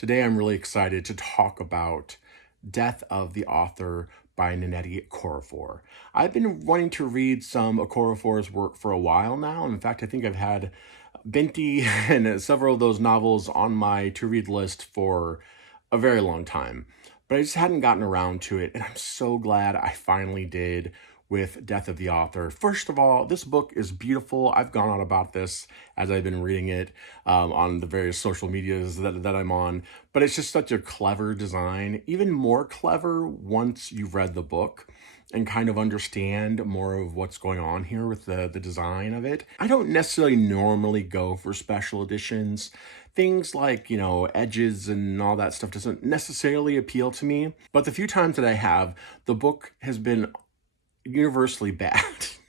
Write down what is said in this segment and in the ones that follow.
Today, I'm really excited to talk about Death of the Author by Nnedi Okorafor. I've been wanting to read some Okorafor's work for a while now. In fact, I think I've had Binti and several of those novels on my to-read list for a very long time. But I just hadn't gotten around to it, and I'm so glad I finally did with Death of the Author. First of all, this book is beautiful. I've gone on about this as I've been reading it on the various social medias that I'm on, but it's just such a clever design, even more clever once you've read the book and kind of understand more of what's going on here with the design of it. I don't necessarily normally go for special editions. Things like, edges and all that stuff doesn't necessarily appeal to me. But the few times that I have, the book has been universally bad.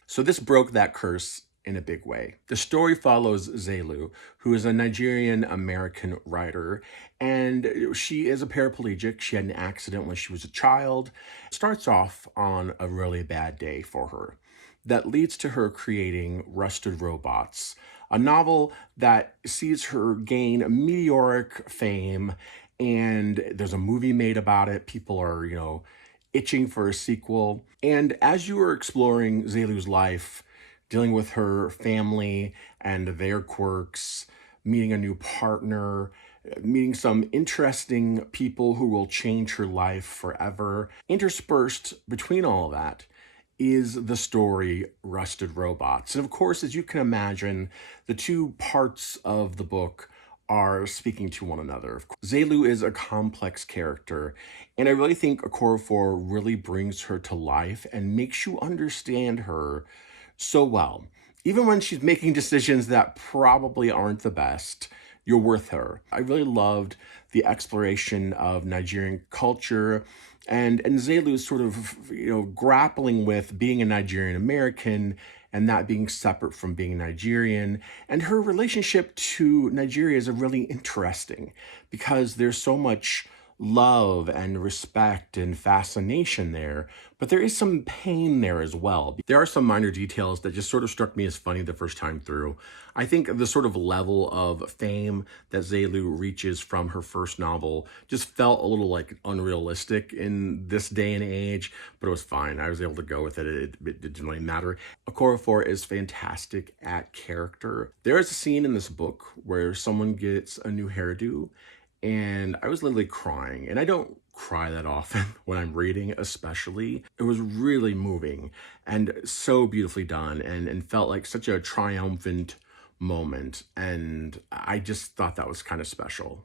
So this broke that curse in a big way. The story follows Zelu, who is a Nigerian American writer, and she is a paraplegic. She had an accident when she was a child. It starts off on a really bad day for her. That leads to her creating Rusted Robots, a novel that sees her gain meteoric fame, and there's a movie made about it. People are, itching for a sequel. And as you are exploring Zelu's life, dealing with her family and their quirks, meeting a new partner, meeting some interesting people who will change her life forever, interspersed between all of that is the story Rusted Robots. And of course, as you can imagine, the two parts of the book are speaking to one another. Zelu is a complex character, and I really think Okorafor really brings her to life and makes you understand her so well. Even when she's making decisions that probably aren't the best, you're with her. I really loved the exploration of Nigerian culture and Zelu's sort of, grappling with being a Nigerian American and that being separate from being Nigerian. And her relationship to Nigeria is really interesting because there's so much love and respect and fascination there, but there is some pain there as well. There are some minor details that just sort of struck me as funny the first time through. I think the sort of level of fame that Zelu reaches from her first novel just felt a little like unrealistic in this day and age, but it was fine. I was able to go with it. It didn't really matter. Okorafor is fantastic at character. There is a scene in this book where someone gets a new hairdo, and I was literally crying. And I don't cry that often when I'm reading, especially. It was really moving and so beautifully done and felt like such a triumphant moment. And I just thought that was kind of special.